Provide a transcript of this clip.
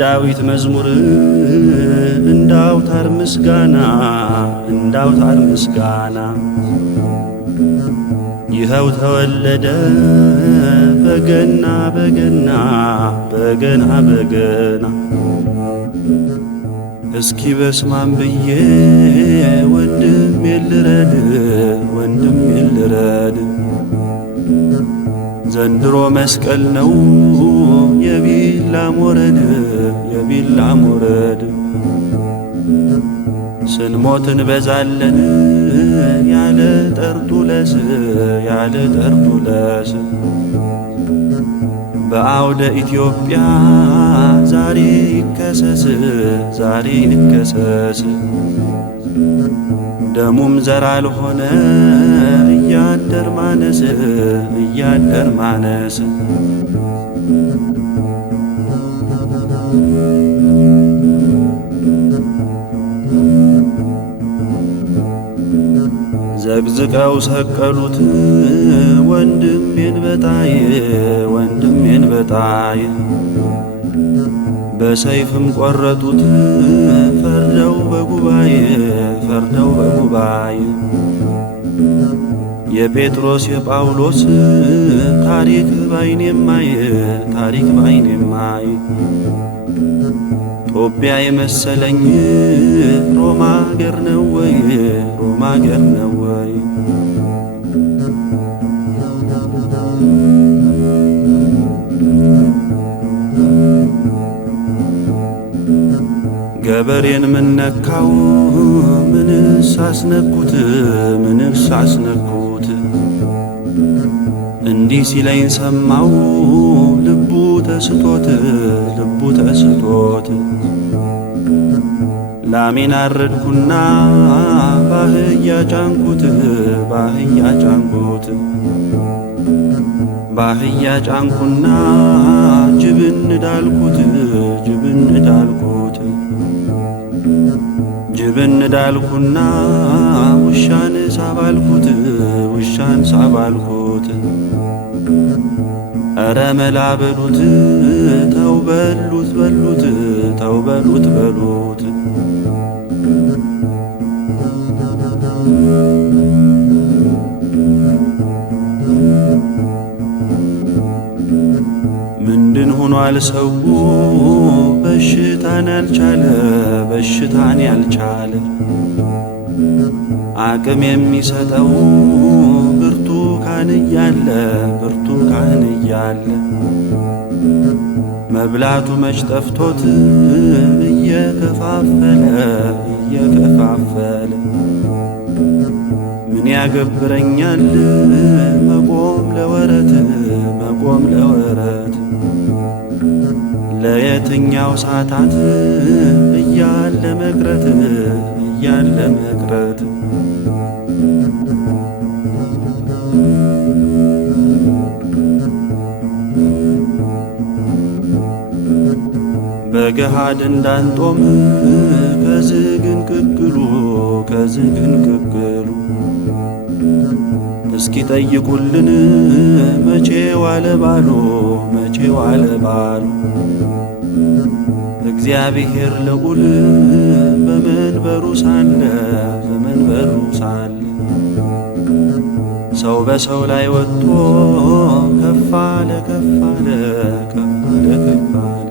ዳዊት መዝሙር እንዳውታር ምስጋና እንዳውታር ምስጋና ይኸው ተወለደ በገና በገና በገና በገና እስኪ በስማም ብዬ ወንድም ልረድ ወንድም ልረድ ዘንድሮ መስቀል ነው የቢላ ሞረድ የቢላ ሞረድ ስንሞት እንበዛለን ያለ ጠርጡለስ ያለ ጠርጡለስ በአውደ ኢትዮጵያ ዛሬ ይከሰስ ዛሬ ይከሰስ ደሙም ዘር አልሆነ እያደር ማነስ እያደር ማነስ ዘግዝቀው ሰቀሉት ወንድሜን በጣይ ወንድሜን በጣይ በሰይፍም ቆረጡት ፈርደው በጉባኤ ፈርደው በጉባኤ የጴጥሮስ የጳውሎስ ታሪክ ባይኔ ማይ ታሪክ ባይኔ ማይ ጦቢያ የመሰለኝ ሮማ አገር ነው ወይ ሮማ አገር ነው ወይ ገበሬን ምነካው ምንስ አስነኩት ምንስ አስነኩት እንዲህ ሲለኝ ሰማው ልቡ ተስቶት ልቡ ተስቶት ላሜን አረድኩና ባህያ ጫንኩት ባህያ ጫንኩት ባህያ ጫንኩና ጅብን ዳልኩት ጅብን ዳልኩት ጅብን ዳልኩና ውሻን ሳባልኩት ውሻን ሳባልኩት ኧረ መላ በሉት ተው በሉት በሉት ተው በሉት በሉት ምንድን ሆኗል ሰው በሽታን ያልቻለ በሽታን ያልቻለ አቅም የሚሰጠው ብርቱካን እያለ ብርቱካን እያለ መብላቱ መች ጠፍቶት እየከፋፈለ እየከፋፈለ ምን ያገብረኛል መቆም ለወረት መቆም ለወረት ለየትኛው ሰዓታት እያለ መቅረት እያለ መቅረት በገሃድ እንዳንጦም ከዝግንቅቅሉ ከዝግንቅቅሉ እስኪ ጠይቁልን መቼ ዋለ ባሉ መቼ ዋለ ባሉ እግዚአብሔር ልዑል በመንበሩ ሳለ በመንበሩ ሳለ ሰው በሰው ላይ ወጥቶ ከፍ አለ ከፍ አለ ከፍ አለ ከፍ አለ